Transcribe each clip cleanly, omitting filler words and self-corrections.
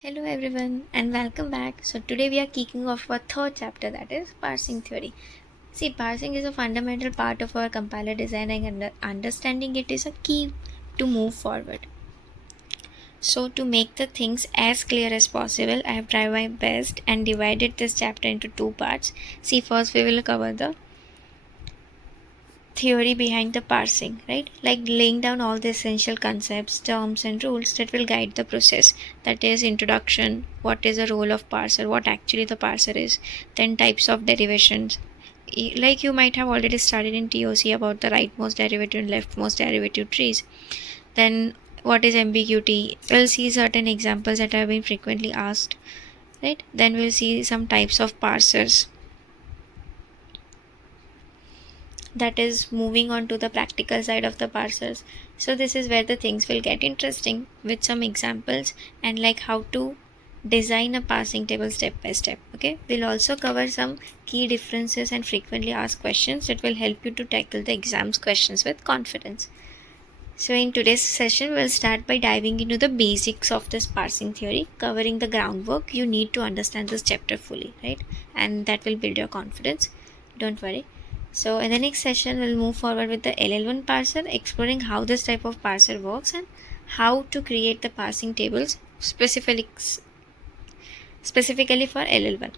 Hello everyone and welcome back. So today we are kicking off our third chapter, that is parsing theory. See, parsing is a fundamental part of our compiler design and understanding it is a key to move forward. So to make the things as clear as possible, I have tried my best and divided this chapter into two parts. See, first we will cover the theory behind the parsing, right? Like laying down all the essential concepts, terms and rules that will guide the process. That is introduction, what is the role of parser, what actually the parser is, then types of derivations. Like you might have already studied in TOC about the rightmost derivative and leftmost derivative trees. Then what is ambiguity? We'll see certain examples that have been frequently asked, right? Then we'll see some types of parsers. That is moving on to the practical side of the parsers. So this is where the things will get interesting with some examples and like how to design a parsing table step by step. Okay, we'll also cover some key differences and frequently asked questions that will help you to tackle the exams questions with confidence. So in today's session, we'll start by diving into the basics of this parsing theory, covering the groundwork you need to understand this chapter fully, right? And that will build your confidence. Don't worry. So in the next session, we'll move forward with the LL1 parser, exploring how this type of parser works and how to create the parsing tables specifically for LL1.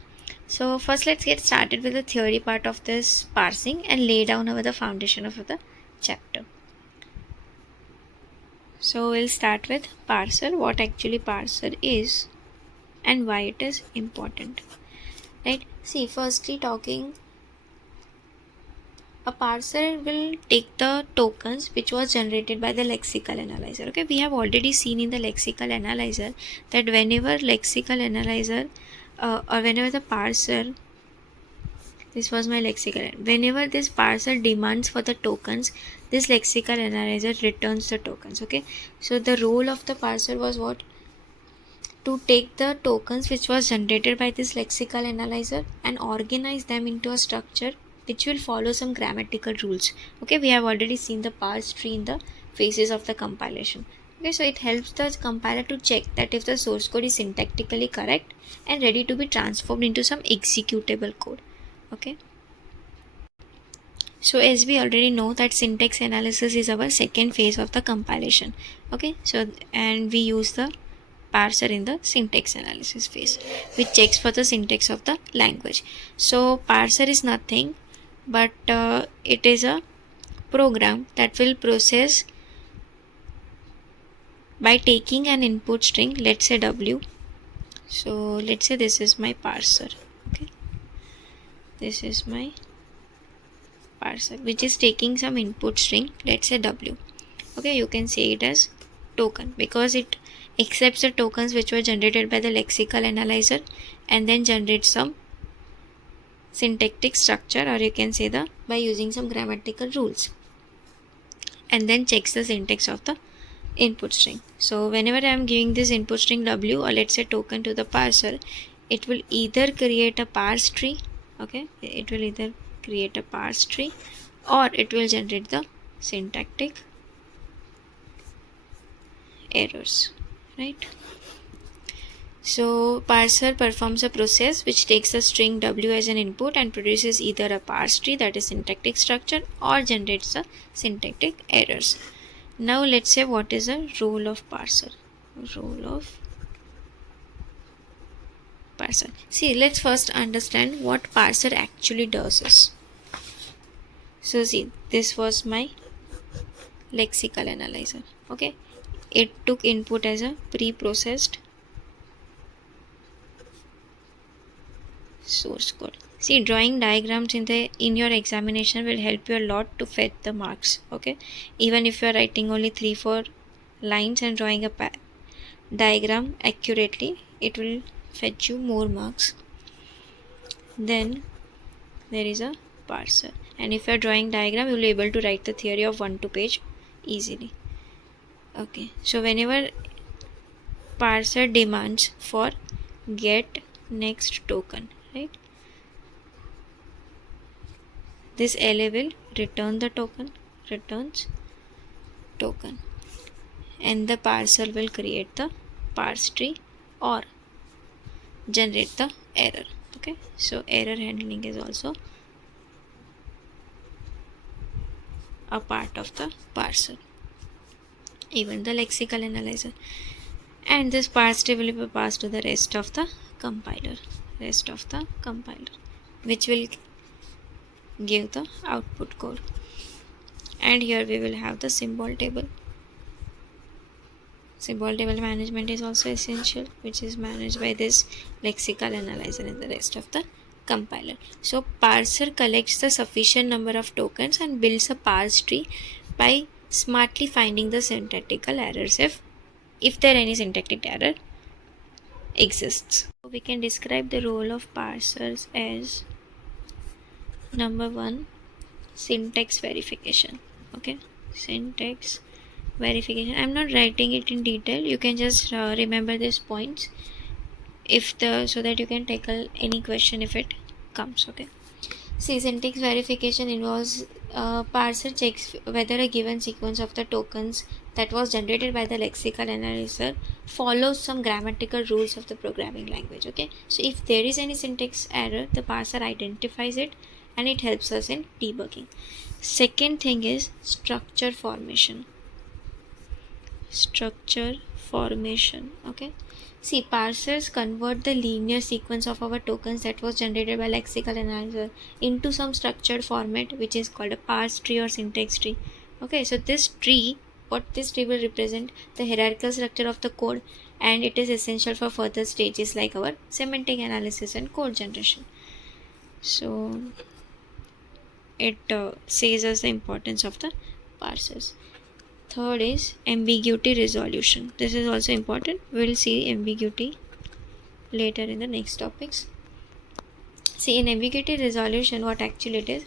So first, let's get started with the theory part of this parsing and lay down over the foundation of the chapter. So we'll start with parser, what actually parser is and why it is important, right? See, firstly talking, a parser will take the tokens which was generated by the lexical analyzer. Okay, we have already seen in the lexical analyzer that whenever lexical analyzer or whenever the parser, this was my lexical, whenever this parser demands for the tokens, this lexical analyzer returns the tokens. Okay, so the role of the parser was what? To take the tokens which was generated by this lexical analyzer and organize them into a structure which will follow some grammatical rules. Okay, we have already seen the parse tree in the phases of the compilation. Okay, so it helps the compiler to check that if the source code is syntactically correct and ready to be transformed into some executable code. Okay, so as we already know that syntax analysis is our second phase of the compilation. Okay, so and we use the parser in the syntax analysis phase, which checks for the syntax of the language. So parser is nothing but it is a program that will process by taking an input string, let's say w. So let's say this is my parser. Okay, this is my parser which is taking some input string, let's say w. Okay, you can say it as token because it accepts the tokens which were generated by the lexical analyzer and then generates some syntactic structure, or you can say the by using some grammatical rules, and then checks the syntax of the input string. So whenever I am giving this input string w or let's say token to the parser, it will either create a parse tree. Okay, it will either create a parse tree or it will generate the syntactic errors, right? So parser performs a process which takes the string w as an input and produces either a parse tree, that is syntactic structure, or generates the syntactic errors. Now let's say what is the role of parser. Role of parser. See, let's first understand what parser actually does is. So see, this was my lexical analyzer. Okay, it took input as a pre-processed source code. See, drawing diagrams in your examination will help you a lot to fetch the marks. Okay, even if you are writing only 3-4 lines and drawing a diagram accurately, it will fetch you more marks. Then there is a parser, and if you are drawing diagram, you will be able to write the theory of 1-2 page easily. Okay, so whenever parser demands for get next token, right, this LA will return the token, returns token, and the parser will create the parse tree or generate the error. Okay, so error handling is also a part of the parser, even the lexical analyzer. And this parse tree will be passed to the rest of the compiler, which will give the output code. And here we will have the symbol table. Symbol table management is also essential, which is managed by this lexical analyzer and the rest of the compiler. So parser collects the sufficient number of tokens and builds a parse tree by smartly finding the syntactical errors if there any syntactic error exists. We can describe the role of parsers as number one, syntax verification. Okay, syntax verification. I'm not writing it in detail. You can just remember these points so that you can tackle any question if it comes. Okay. See, syntax verification involves parser checks whether a given sequence of the tokens that was generated by the lexical analyzer follows some grammatical rules of the programming language. Okay, so if there is any syntax error, the parser identifies it and it helps us in debugging. Second thing is structure formation. Okay, see, parsers convert the linear sequence of our tokens that was generated by lexical analyzer into some structured format, which is called a parse tree or syntax tree. Okay, so this tree will represent the hierarchical structure of the code, and it is essential for further stages like our semantic analysis and code generation. So it says us the importance of the parsers. Third is ambiguity resolution. This is also important. We'll see ambiguity later in the next topics. See, in ambiguity resolution, what actually it is.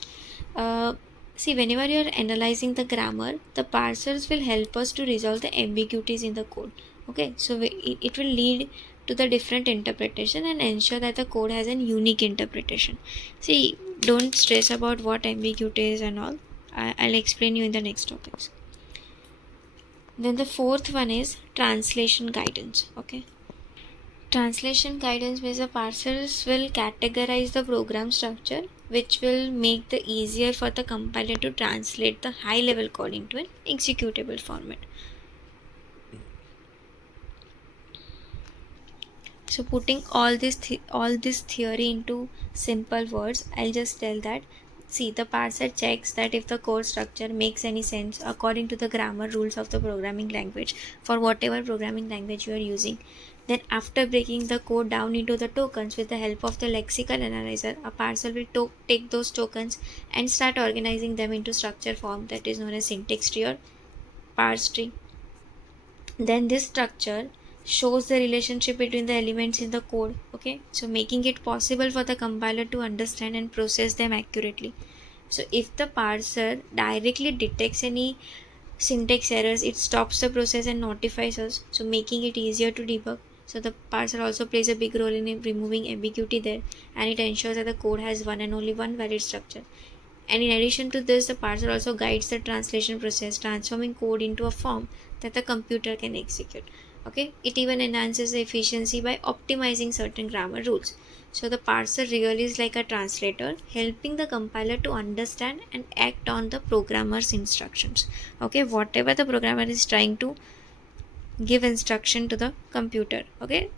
See, whenever you are analyzing the grammar, the parsers will help us to resolve the ambiguities in the code. Okay, so it will lead to the different interpretation and ensure that the code has a unique interpretation. See, don't stress about what ambiguity is and all. I'll explain you in the next topics. Then the fourth one is translation guidance. Okay, translation guidance means the parsers will categorize the program structure, which will make the easier for the compiler to translate the high level code into an executable format. So putting all this theory into simple words, I'll just tell that, see, the parser checks that if the code structure makes any sense according to the grammar rules of the programming language for whatever programming language you are using. Then after breaking the code down into the tokens with the help of the lexical analyzer, a parser will take those tokens and start organizing them into structure form that is known as syntax tree or parse tree. Then this structure shows the relationship between the elements in the code. Okay, so making it possible for the compiler to understand and process them accurately. So if the parser directly detects any syntax errors, it stops the process and notifies us, so making it easier to debug. So the parser also plays a big role in removing ambiguity there, and it ensures that the code has one and only one valid structure. And in addition to this, the parser also guides the translation process, transforming code into a form that the computer can execute. Okay, it even enhances the efficiency by optimizing certain grammar rules. So the parser really is like a translator, helping the compiler to understand and act on the programmer's instructions. Okay, whatever the programmer is trying to give instruction to the computer. Okay,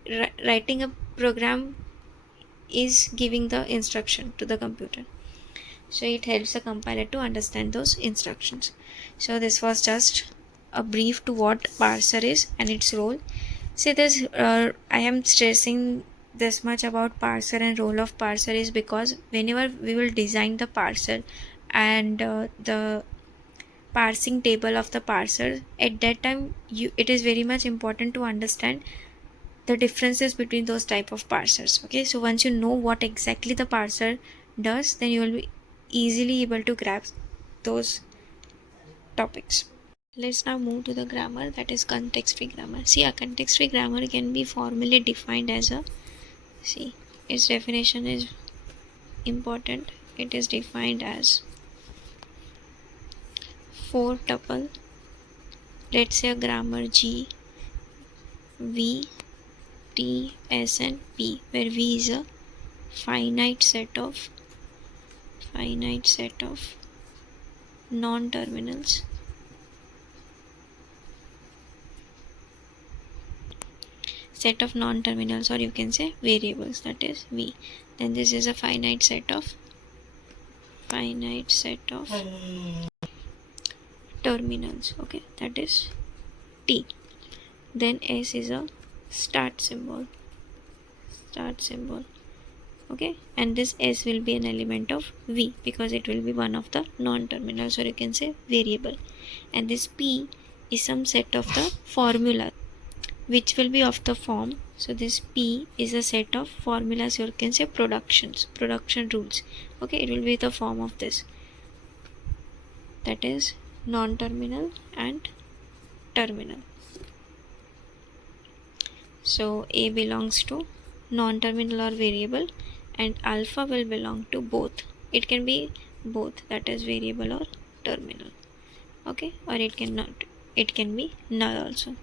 writing a program is giving the instruction to the computer, so it helps the compiler to understand those instructions. So this was just a brief to what parser is and its role. See, this I am stressing this much about parser and role of parser is because whenever we will design the parser and the parsing table of the parser, at that time it is very much important to understand the differences between those type of parsers. Okay, so once you know what exactly the parser does, then you will be easily able to grasp those topics. Let's now move to the grammar, that is context free grammar. See, a context free grammar can be formally defined as a, see, its definition is important. It is defined as 4 tuple, let's say a grammar G V T, S and P, where V is a finite set of non-terminals. Set of non-terminals, or you can say variables, that is V. Then this is a finite set of terminals, okay, that is T. Then S is a start symbol, okay, and this S will be an element of V because it will be one of the non-terminals, or you can say variable. And this P is some set of the formula which will be of the form. So this P is a set of formulas, or you can say production rules, okay. It will be the form of this, that is non-terminal and terminal. So A belongs to non-terminal or variable, and alpha will belong to both. It can be both, that is variable or terminal, okay, or it can be null also.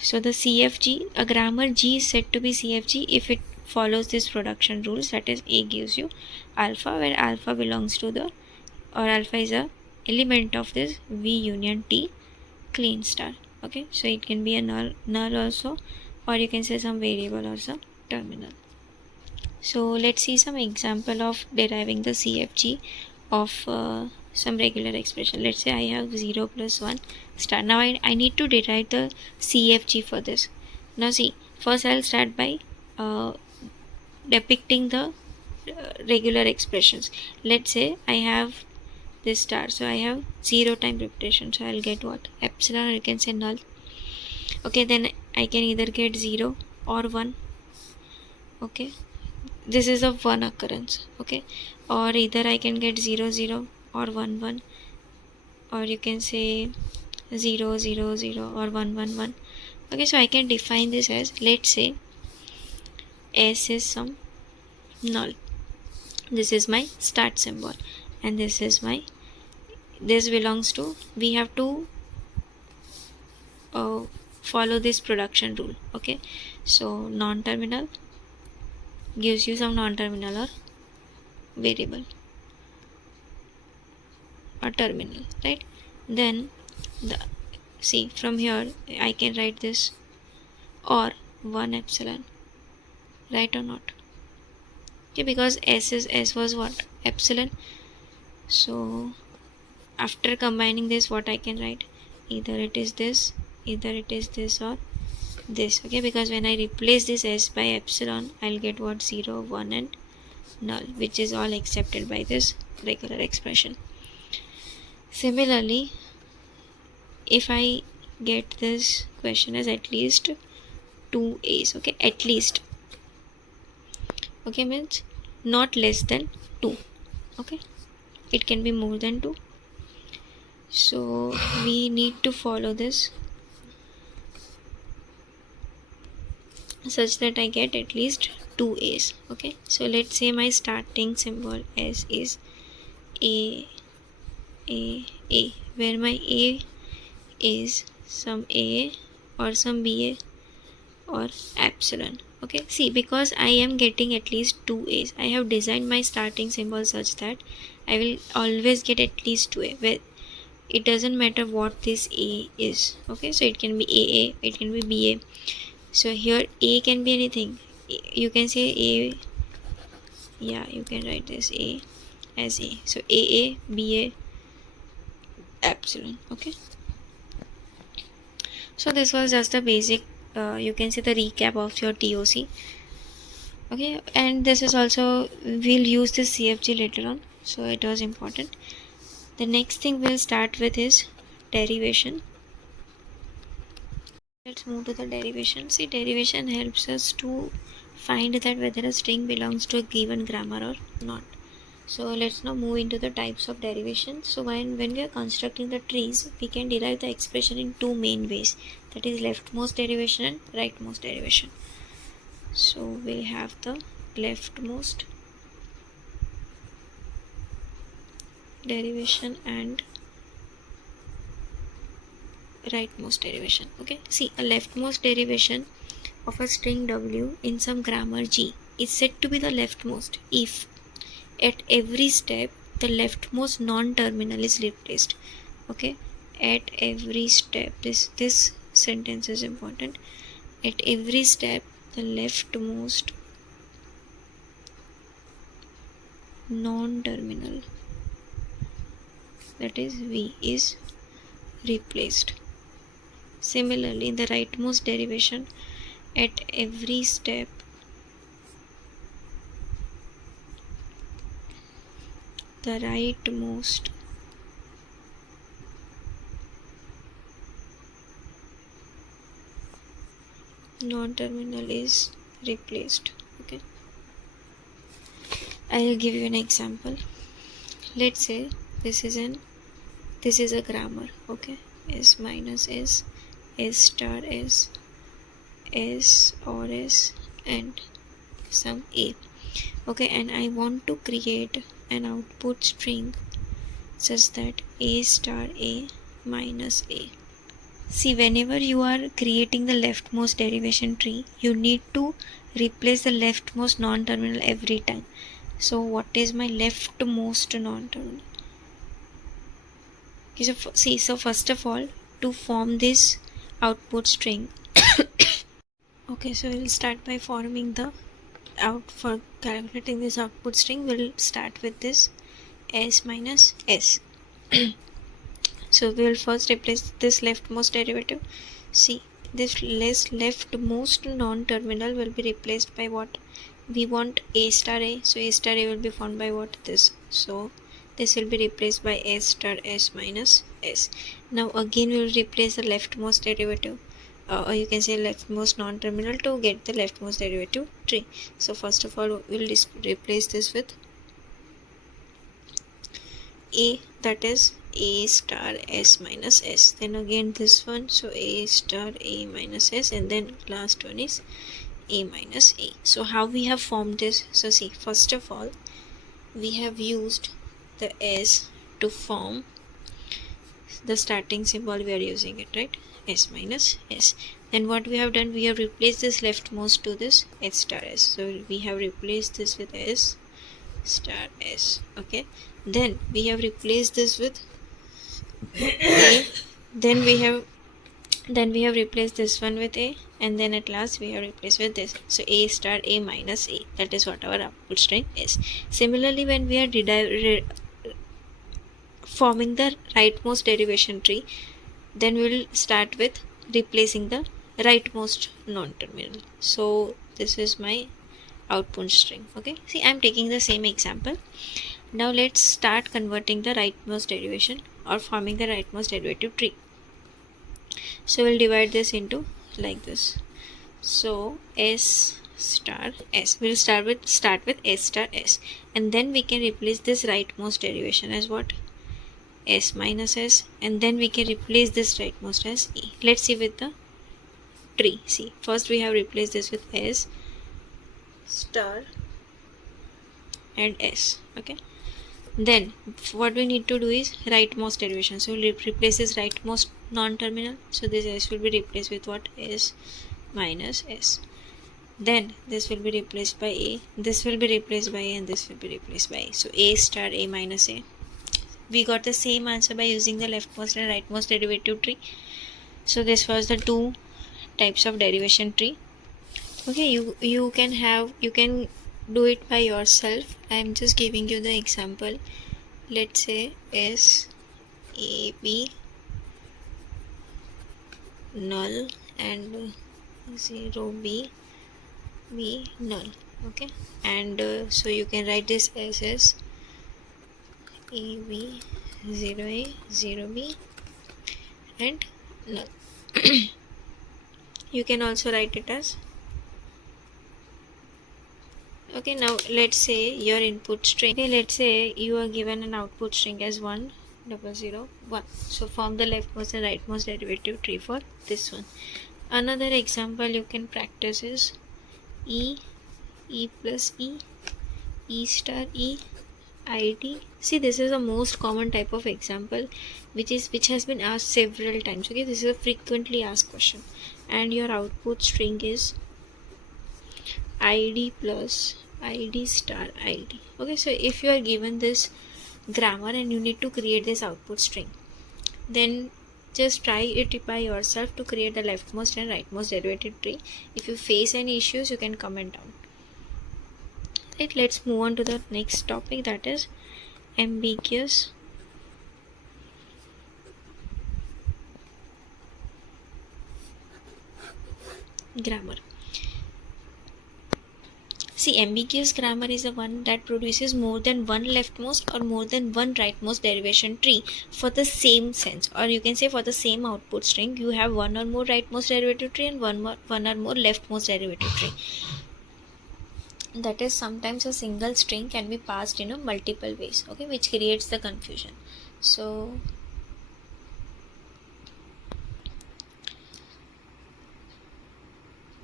So the CFG, a grammar G is said to be CFG if it follows this production rules, that is A gives you alpha, where alpha belongs to the, or alpha is a element of this V union T clean star, okay. So it can be a null also, or you can say some variable or some terminal. So let's see some example of deriving the CFG of some regular expression. Let's say I have 0 plus 1 star. Now I need to derive the CFG for this. Now see, first I'll start by depicting the regular expressions. Let's say I have this star, so I have 0 time repetition, so I'll get what? Epsilon, or you can say null, okay. Then I can either get 0 or 1, okay. This is a 1 occurrence, okay, or either I can get 0 0 or 1 1, or you can say 0 0 0 or 1 1 1, okay. So I can define this as, let's say S is some null, this is my start symbol, and this is my, this belongs to, we have to follow this production rule, okay. So non-terminal gives you some non-terminal or variable or terminal, right? Then see, from here I can write this or 1 epsilon, right or not? Okay, because S was what? Epsilon. So after combining this, what I can write? Either it is this or this, okay, because when I replace this S by epsilon, I'll get what? 0 1 and null, which is all accepted by this regular expression. Similarly, if I get this question as at least 2 A's, okay, at least, okay, means not less than 2, okay, it can be more than 2. So we need to follow this such that I get at least 2 A's, okay. So let's say my starting symbol S is A, where my A is some A or some BA or epsilon, okay. See, because I am getting at least 2 A's, I have designed my starting symbol such that I will always get at least 2 A, where it doesn't matter what this A is, okay. So it can be AA, it can be BA. So here A can be anything. You can say A, yeah, you can write this A as A. So AA, BA, epsilon, okay. So this was just the basic, you can say the recap of your TOC, okay. And this is also, we'll use this CFG later on, so it was important. The next thing we'll start with is derivation. Let's move to the derivation. See, derivation helps us to find that whether a string belongs to a given grammar or not. So let's now move into the types of derivation. So when we are constructing the trees, we can derive the expression in two main ways, that is leftmost derivation and rightmost derivation. So we'll have the leftmost derivation and rightmost derivation, okay. See, a leftmost derivation of a string W in some grammar G is said to be the leftmost if at every step the leftmost non-terminal is replaced. Okay, at every step, this sentence is important. At every step the leftmost non-terminal, that is V, is replaced. Similarly, in the rightmost derivation, at every step the rightmost non-terminal is replaced. Okay, I will give you an example. Let's say this is a grammar. Okay, S minus S star S or S and some A. Okay, and I want to create an output string such that A star A minus A. See, whenever you are creating the leftmost derivation tree, you need to replace the leftmost non-terminal every time. So what is my leftmost non-terminal? Okay, so first of all, to form this output string okay, so we'll start by forming the for calculating this output string. We'll start with this S minus S. So we will first replace this leftmost derivative. See, this leftmost non-terminal will be replaced by what? We want A star A, so A star A will be formed by what? This. So this will be replaced by S star S minus S. Now again we will replace the leftmost derivative, or you can say leftmost non-terminal, to get the leftmost derivative tree. So first of all, we'll replace this with A, that is A star S minus S. Then again this one, so A star A minus S, and then last one is A minus A. So how we have formed this? So see, first of all, we have used the S to form the starting symbol. We are using it, right? S minus S. Then what we have done, we have replaced this leftmost to this S star S. So we have replaced this with S star S. Okay, then we have replaced this with A. then we have replaced this one with A, and then at last we have replaced with this. So A star A minus A, that is what our output string is. Similarly, when we are forming the rightmost derivation tree, then we will start with replacing the rightmost non-terminal. So this is my output string. Okay, see, I am taking the same example. Now let's start converting the rightmost derivation or forming the rightmost derivative tree. So we'll divide this into like this. So S star S, we'll start with S star S, and then we can replace this rightmost derivation as what? S minus S, and then we can replace this rightmost as E. Let's see with the tree. See, first we have replaced this with S star and S. Okay, then what we need to do is rightmost derivation. So we'll replace this rightmost non-terminal. So this S will be replaced with what? S minus S. Then this will be replaced by A, this will be replaced by A, and this will be replaced by A. So A star A minus A. We got the same answer by using the leftmost and rightmost derivative tree. So this was the two types of derivation tree. Okay, you can do it by yourself. I am just giving you the example. Let's say S A B null and 0 B null. Okay, and so you can write this as A B 0A 0B and null. You can also write it as. Okay, now let's say your input string. Okay, let's say you are given an output string as 1 0 0 1. So form the leftmost and rightmost derivative tree for this one. Another example you can practice is E plus E star E ID. See, this is the most common type of example which has been asked several times. Okay, this is a frequently asked question, and your output string is id plus id star id. Okay, so if you are given this grammar and you need to create this output string, then just try it by yourself to create the leftmost and rightmost derivative tree. If you face any issues, you can comment down. Right, let's move on to the next topic, that is ambiguous grammar. See, ambiguous grammar is the one that produces more than one leftmost or more than one rightmost derivation tree for the same sense, or you can say for the same output string you have one or more rightmost derivative tree and one or more leftmost derivative tree. That is, sometimes a single string can be passed in a multiple ways, okay, which creates the confusion. So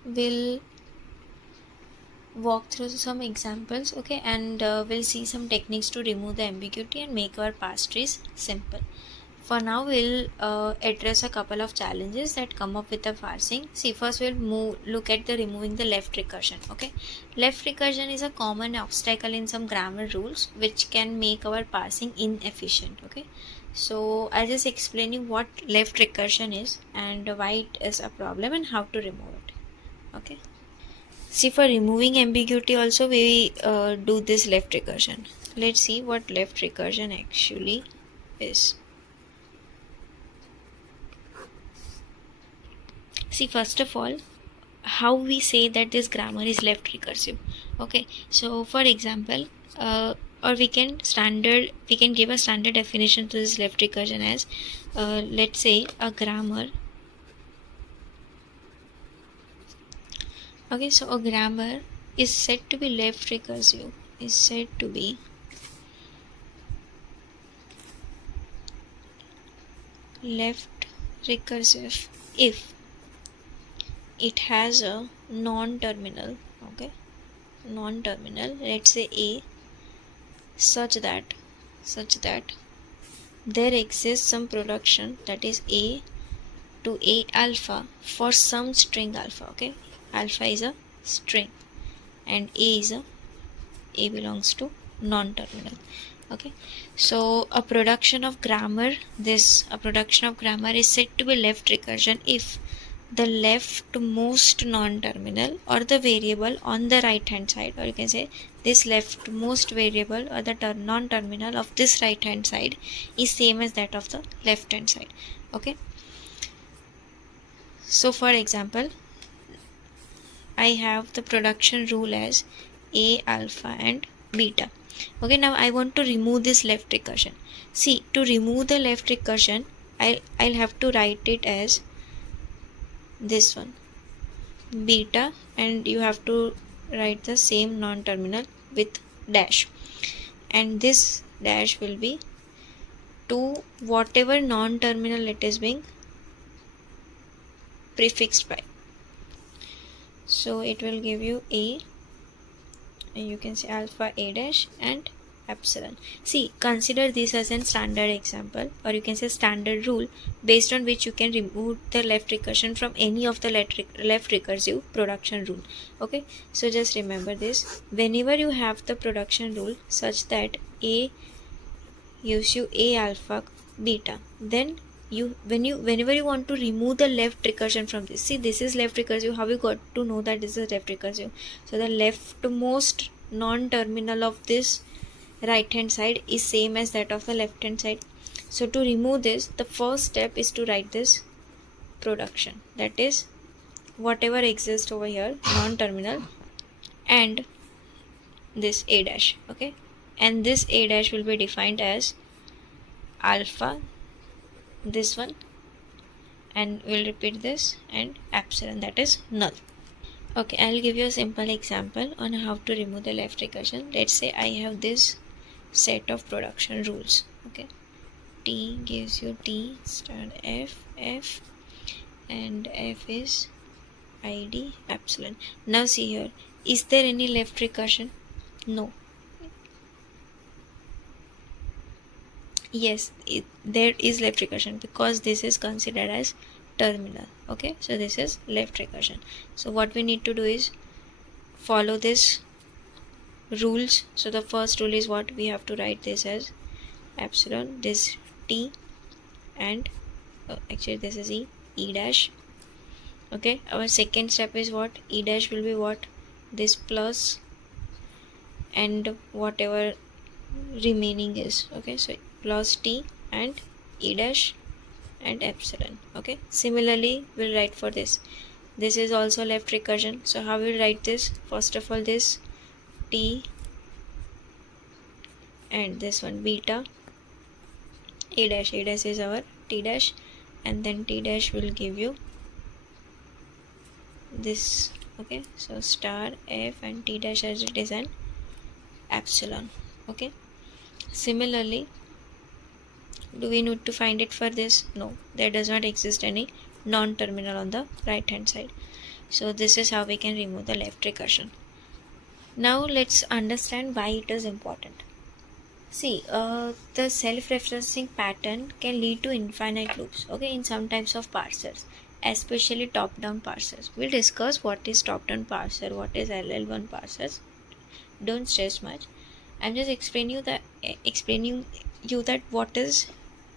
we'll walk through some examples, okay, and we'll see some techniques to remove the ambiguity and make our parse trees simple. For now, we'll address a couple of challenges that come up with the parsing. See, first we'll look at the removing the left recursion. Okay, left recursion is a common obstacle in some grammar rules which can make our parsing inefficient. Okay, so I'll just explain you what left recursion is and why it is a problem and how to remove it. Okay. See, for removing ambiguity also we do this left recursion. Let's see what left recursion actually is. See, first of all, how we say that this grammar is left recursive. Okay, so for example, or we can give a standard definition to this left recursion as let's say a grammar. Okay, so a grammar is said to be left recursive, is said to be left recursive if it has a non-terminal, okay, non-terminal, let's say a, such that there exists some production, that is a to a alpha for some string alpha. Okay, alpha is a string and a belongs to non-terminal. Okay, so a production of grammar is said to be left recursion if the leftmost non-terminal or the variable on the right hand side, or you can say this leftmost variable or the non-terminal of this right hand side is same as that of the left hand side. Okay, so for example, I have the production rule as a, alpha and beta. Okay, now I want to remove this left recursion. See, to remove the left recursion, I'll have to write it as this one, beta, and you have to write the same non-terminal with dash, and this dash will be to whatever non-terminal it is being prefixed by. So it will give you a, and you can say alpha a dash and epsilon. See, consider this as a standard example, or you can say standard rule based on which you can remove the left recursion from any of the left recursive production rule. Okay, so just remember this, whenever you have the production rule such that a gives you a alpha beta, then whenever you want to remove the left recursion from this, see, this is left recursive. How you got to know that this is left recursive? So the leftmost non-terminal of this right hand side is same as that of the left hand side. So to remove this, the first step is to write this production, that is whatever exists over here, non-terminal, and this a dash. Okay, and this a dash will be defined as alpha, this one, and we'll repeat this, and epsilon, that is null. Okay, I'll give you a simple example on how to remove the left recursion. Let's say I have this set of production rules. Okay, t gives you t star f, and f is id epsilon. Now see here, is there any left recursion? No. Yes, there is left recursion because this is considered as terminal. Okay, so this is left recursion. So what we need to do is, follow this rules. So the first rule is what we have to write this as epsilon, this t, and actually this is e dash. Okay, our second step is what? E dash will be what? This plus and whatever remaining is. Okay, so plus t and e dash and epsilon. Okay, similarly we'll write for this. This is also left recursion. So how we'll write this? First of all, this t and this one beta a dash. A dash is our t dash, and then t dash will give you this. Okay, so star f and t dash as it is an epsilon. Okay, similarly, do we need to find it for this? No, there does not exist any non-terminal on the right hand side. So this is how we can remove the left recursion. Now let's understand why it is important. See, the self-referencing pattern can lead to infinite loops, okay, in some types of parsers, especially top-down parsers. We'll discuss what is top-down parser, what is LL1 parsers. Don't stress much. I'm just explaining you that what is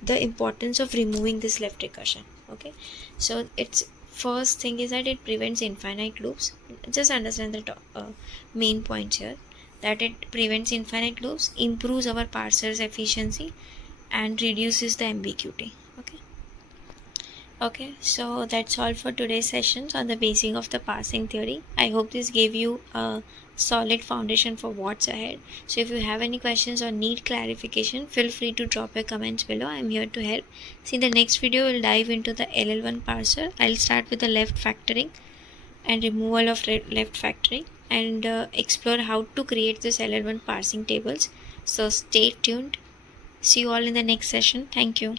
the importance of removing this left recursion. Okay, so its first thing is that it prevents infinite loops. Just understand the main points here, that it prevents infinite loops, improves our parser's efficiency, and reduces the ambiguity. Okay, so that's all for today's sessions on the basic of the parsing theory. I hope this gave you a solid foundation for what's ahead. So if you have any questions or need clarification, feel free to drop your comments below. I'm here to help. See, the next video will dive into the LL1 parser. I'll start with the left factoring and removal of left factoring, and explore how to create this LL1 parsing tables. So stay tuned. See you all in the next session. Thank you.